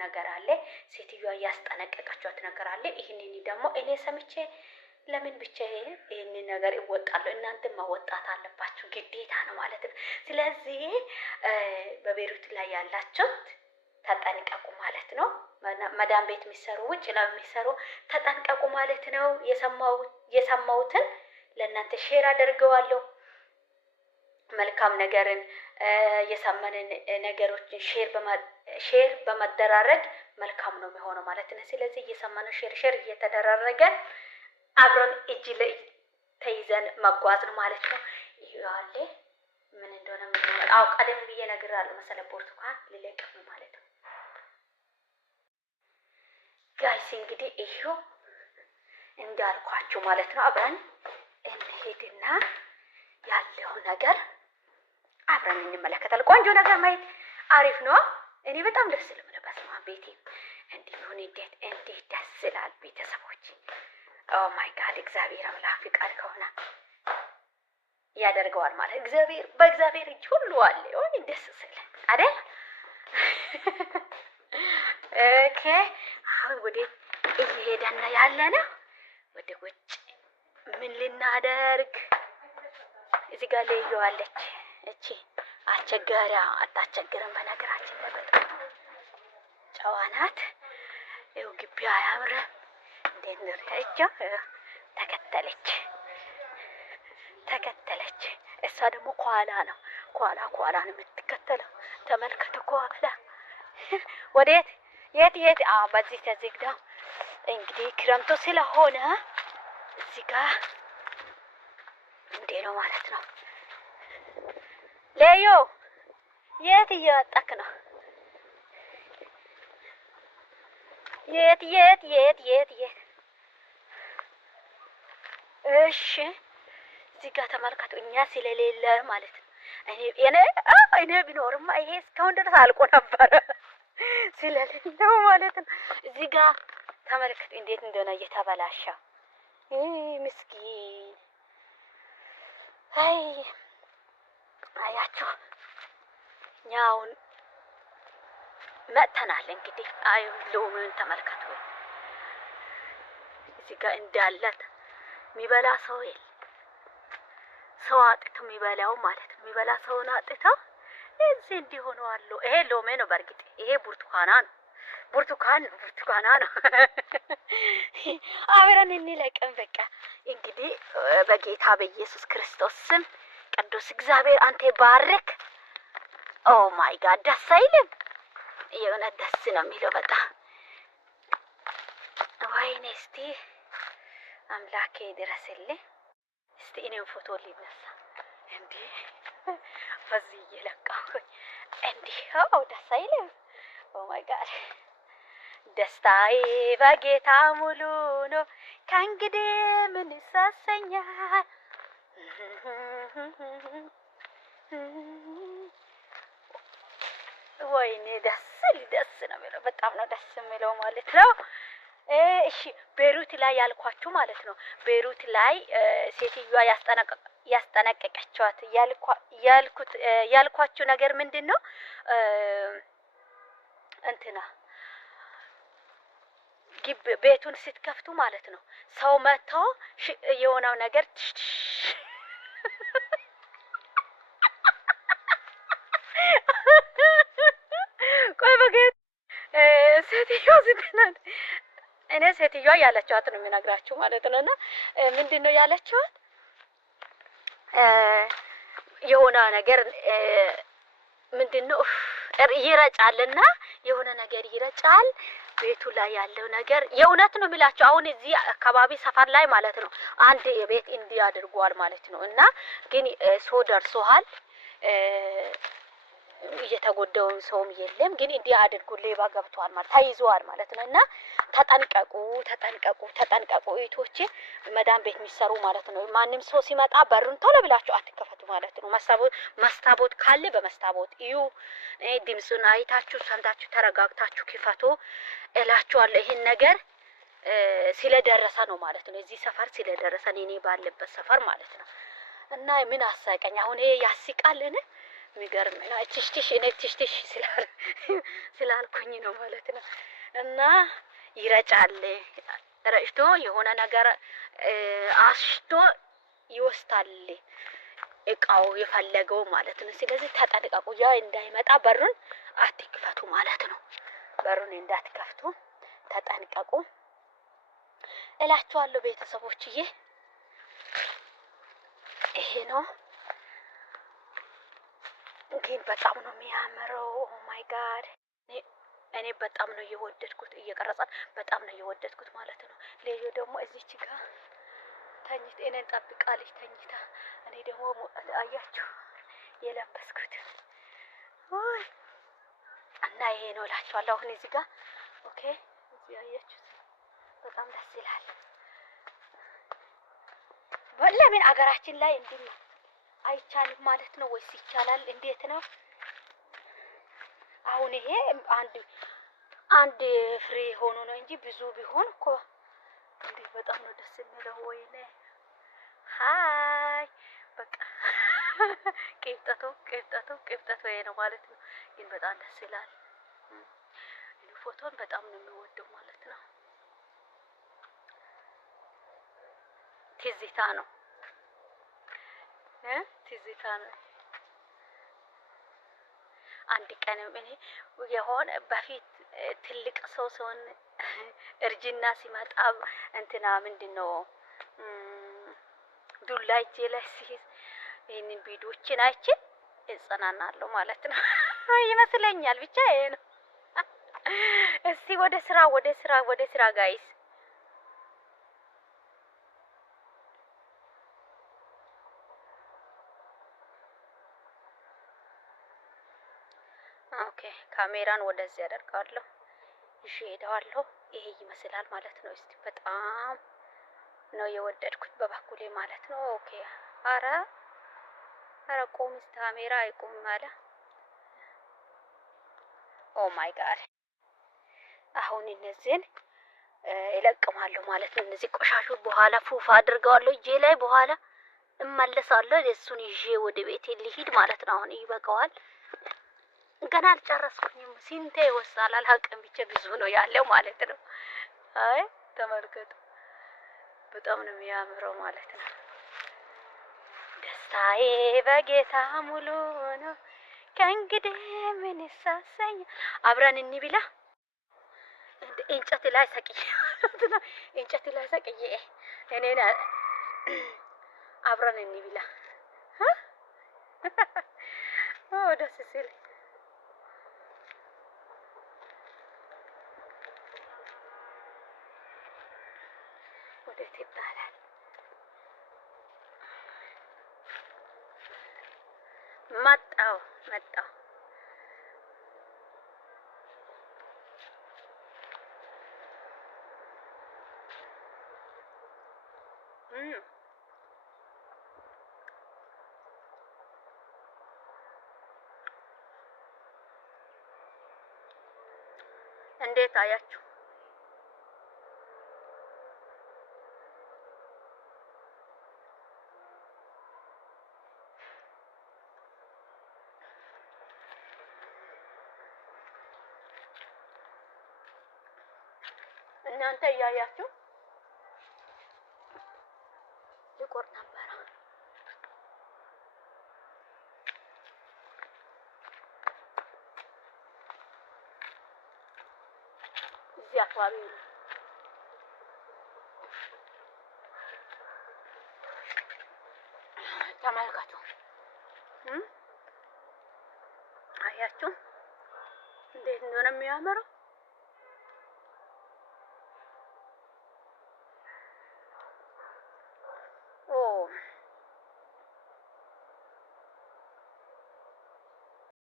ነገር አለ። ሴትዮዋ ያስጠነቀቀቻት ነገር አለ። ይሄንን ደግሞ እኔ ሰምቼ ለምን ብቻ ይሄን ነገር ይወጣለሁ? እናንተ ማወጣት አለባችሁ፣ ግዴታ ነው ማለት ነው። ስለዚህ በቤሩት ላይ ያላችሁት ተጠንቀቁ ማለት ነው። መዳም ቤት የሚሰሩ ውጭ ላይ የሚሰሩ ተጠንቀቁ ማለት ነው። የሰማሁትን ለእናንተ ሼር አደርገዋለሁ። መልካም ነገርን የሰመንን ነገሮችን ሼር በመደራረግ መልካም ነው የሚሆነው ማለት ነው። ስለዚህ እየሰማነው ሼር እየተደራረገ አብረን እጅ ለእጅ ተይዘን መጓዝ ነው ማለት ነው። ይሄዋለ ምን እንደሆነ አው ቀደም ብዬ ነግራለሁ መሰለ ብርቱካን ሊለቀም ማለት ነው። ጋይስ እንግዲህ ይሄው እንዳልኳችሁ ማለት ነው። አብረን እንሄድና ያለው ነገር አብረን እንመለከታለን። ቆንጆ ነገር ማየት አሪፍ ነው። እኔ በጣም ደስ ስለምለበት ነው። ቤቴ እንዲሁን እንዴት ደስ ይላል ቤተሰቦች። ኦ ማይ ጋድ እግዚአብሔር አምላክ ፍቃድ ከሆነ ያደርገዋል ማለት እግዚአብሔር በእግዚአብሔር እጅ ሁሉ አለ። ኦን ደስ ስለ አይደል? ኦኬ አሁን ወደ እየሄደን ያለና ወደ ውጭ ምን ልናደርግ እዚህ ጋር ለይዋለች። እቺ አስቸጋሪያ አታስቸግርም። በነገራችን ላይ በጣም ጨዋ ናት። ይኸው ግቢዋ ያምራል። እንዴት ነው ተከተለች። እሷ ደግሞ ኋላ ነው የምትከተለው። ተመልከቱ ኋላ ወዴት የት በዚህ ተዝግዳ እንግዲህ ክረምቱ ስለሆነ እዚህ ጋር እንዴ ነው ማለት ነው። ለዮ የት እየወጣክ ነው? የት እሺ እዚህ ጋር ተመልከቱ። እኛ ስለሌለ ማለት ነው። እኔ ቢኖርማ ይሄ እስካሁን ድረስ አልቆ ነበረ ስለሌለው ማለት ነው። እዚህ ጋር ተመልከቱ እንዴት እንደሆነ እየተበላሻ ምስኪን አያችሁ ኛውን መጥተናል። እንግዲህ ሎሚውን ተመልከቱ። እዚህ ጋር እንዳለት የሚበላ ሰው የለ። ሰው አጥቶ የሚበላው ማለት ነው። የሚበላ ሰውን አጥተው እዚህ እንዲሆኑ አሉ። ይሄ ሎሚ ነው። በርግጥ ይሄ ብርቱካና ነው። አብረን እንለቅም። በቃ እንግዲህ በጌታ በኢየሱስ ክርስቶስ ስም ቅዱስ እግዚአብሔር አንተ ባርክ። ኦ ማይ ጋድ ደስ አይልም? የሆነ ደስ ነው የሚለው በጣም። ወይኔ እስቲ አምላኬ ድረስልኝ። እስቲ እኔም ፎቶ ሊነሳ እንዴ በዚህ እየለቃሁኝ እንዲህ ደስ አይልም? ኦ ማይ ጋድ ደስታዬ በጌታ ሙሉ ነው። ከእንግዲህ ምን ይሳሰኛል? ወይኔ ደስ ነው የሚለው በጣም ነው ደስ የሚለው ማለት ነው። እሺ ቤሩት ላይ ያልኳችሁ ማለት ነው። ቤሩት ላይ ሴትዮዋ ያስጠነቀቀቻት ያልኳችሁ ነገር ምንድነው? እንትና ቤቱን ስትከፍቱ ማለት ነው ሰው መጥቶ የሆነው ነገር ቆይ በጌት ሴትዮዋ ስትናት እኔ ሴትዮዋ ያለቻት ነው የሚነግራችሁ ማለት ነውና ምንድነው ያለቻት? የሆነ ነገር ምንድነው ይረጫልና የሆነ ነገር ይረጫል ቤቱ ላይ ያለው ነገር የእውነት ነው የሚላቸው። አሁን እዚህ አካባቢ ሰፈር ላይ ማለት ነው አንድ የቤት እንዲያድርጓል ማለት ነው። እና ግን ሰው ደርሶሃል እየተጎዳውን ሰውም የለም። ግን እንዲህ አድርጉ ሌባ ገብቷል ማለት ተይዟል ማለት ነው። እና ተጠንቀቁ እህቶቼ መዳም ቤት የሚሰሩ ማለት ነው። ማንም ሰው ሲመጣ በሩን ቶሎ ብላችሁ አትከፈቱ ማለት ነው። መስታቦት ካለ በመስታቦት እዩ። ድምፁን አይታችሁ ሰምታችሁ ተረጋግታችሁ ክፈቱ እላችኋለሁ። ይሄን ነገር ስለደረሰ ነው ማለት ነው። እዚህ ሰፈር ስለደረሰ እኔ ባለበት ሰፈር ማለት ነው። እና ምን አሳቀኝ አሁን ይሄ ያስቃልን? የሚገርም ነው። ትሽትሽ እኔ ትሽትሽ ስላልኩኝ ነው ማለት ነው። እና ይረጫል። ረጭቶ የሆነ ነገር አሽቶ ይወስዳል እቃው የፈለገው ማለት ነው። ስለዚህ ተጠንቀቁ፣ ያ እንዳይመጣ በሩን አትክፈቱ ማለት ነው። በሩን እንዳትከፍቱ ተጠንቀቁ እላችኋለሁ ቤተሰቦችዬ። ይሄ ነው ግን በጣም ነው የሚያምረው። ኦ ማይ ጋድ እኔ በጣም ነው የወደድኩት። እየቀረጻን በጣም ነው የወደድኩት ማለት ነው። ሌሎ ደግሞ እዚች ጋር ተኝት እኔን ጠብቃለች ተኝታ። እኔ ደግሞ አያችሁ የለበስኩት ወይ እና ይሄ ነው እላችኋለሁ። አሁን እዚህ ጋር ኦኬ፣ እዚህ አያችሁት በጣም ደስ ይላል። ለምን አገራችን ላይ እንዲህ አይቻልም ማለት ነው ወይስ ይቻላል? እንዴት ነው? አሁን ይሄ አንድ ፍሬ ሆኖ ነው እንጂ ብዙ ቢሆን እኮ እንዴ በጣም ነው ደስ የሚለው። ወይኔ ሃይ በቃ ቅብጠቱ ይሄ ነው ማለት ነው። ግን በጣም ደስ ይላል። ፎቶን በጣም ነው የሚወደው ማለት ነው። ትዝታ ነው ትዝታ ነው። አንድ ቀን እኔ የሆነ በፊት ትልቅ ሰው ሲሆን እርጅና ሲመጣ እንትና ምንድነው ዱላ እጄ ላይ ሲይዝ ይሄንን ቪዲዮችን አይቼ እጸናናለሁ ማለት ነው ይመስለኛል። ብቻ ይሄ ነው። እስቲ ወደ ስራ ጋይስ። ኦኬ ካሜራን ወደዚህ አደርጋለሁ፣ ይዤ ሄደዋለሁ። ይሄ ይመስላል ማለት ነው። እስቲ በጣም ነው የወደድኩት በበኩሌ ማለት ነው። ኦኬ አረ ቆም፣ ካሜራ አይቆም ማለት ኦ ማይ ጋድ። አሁን እነዚህን እለቅማለሁ ማለት ነው። እነዚህ ቆሻሾች በኋላ ፉፋ አድርገዋለሁ እጄ ላይ፣ በኋላ እመለሳለሁ። እሱን ይዤ ወደ ቤቴ ልሂድ ማለት ነው። አሁን ይበቃዋል። ገና አልጨረስኩኝም። ሲንቴ ይወሳል አላውቅም። ብቻ ብዙ ነው ያለው ማለት ነው። አይ ተመልከቱ፣ በጣም ነው የሚያምረው ማለት ነው። ደስታዬ በጌታ ሙሉ ነው፣ ከእንግዲህ ምን ይሳሰኝ። አብረን እንብላ። እንጨት ላይ ሰቅዬ እኔን አብረን እንብላ። ደስ ሲል ወዴት ይባላል? መጣው እንዴት አያችሁ? እናንተ እያያችሁ ልቆር ነበር። እዚህ አካባቢ ነው። ተመልከቱ። አያችሁ እንዴት እንደሆነ የሚያምረው።